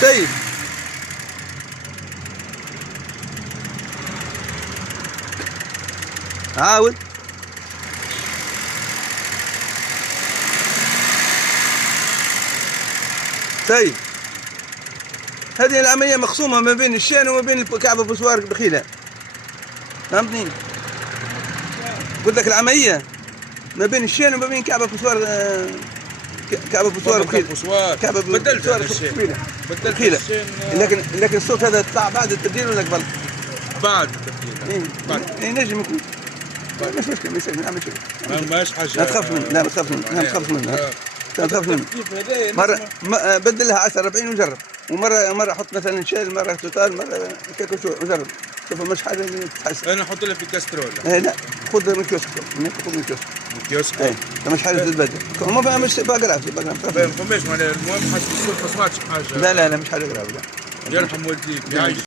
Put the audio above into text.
سيد عاود. سيد هذه العملية مقسومة ما بين الشان وما بين كعب أبو سوار بخيلة، فهمتني؟ قلت لك العملية ما بين الشان وما بين كعب أبو سوار، كعب أبو سوار بخيلة. كعب أبو سوار بخيلة. لكن الصوت هذا طلع بعد التبديل ولا قبل؟ بعد التبديل. إيه نجم يكون. مش مشكلة، مش ماش حاجة. لا تخاف منه، لا ما تخافش منه، لا ما تخافش منه، لا تخافش منه. مرة بدلها 10 40 وجرب، ومرة حط مثلا شيل، مرة توتال، مرة كيكو شو وجرب، شوف مش حاجة تتحسن. أنا أحط لها في كاسترول. لا خذ من كيوسك، خذ من كيوسك. من كيوسك. مش حاجة تتبدل. ما فيها مش بقرا ما فماش معناها المهم حسب الصوت ما سمعتش حاجة. لا مش حاجة جرافة. يرحم والديك يعيش.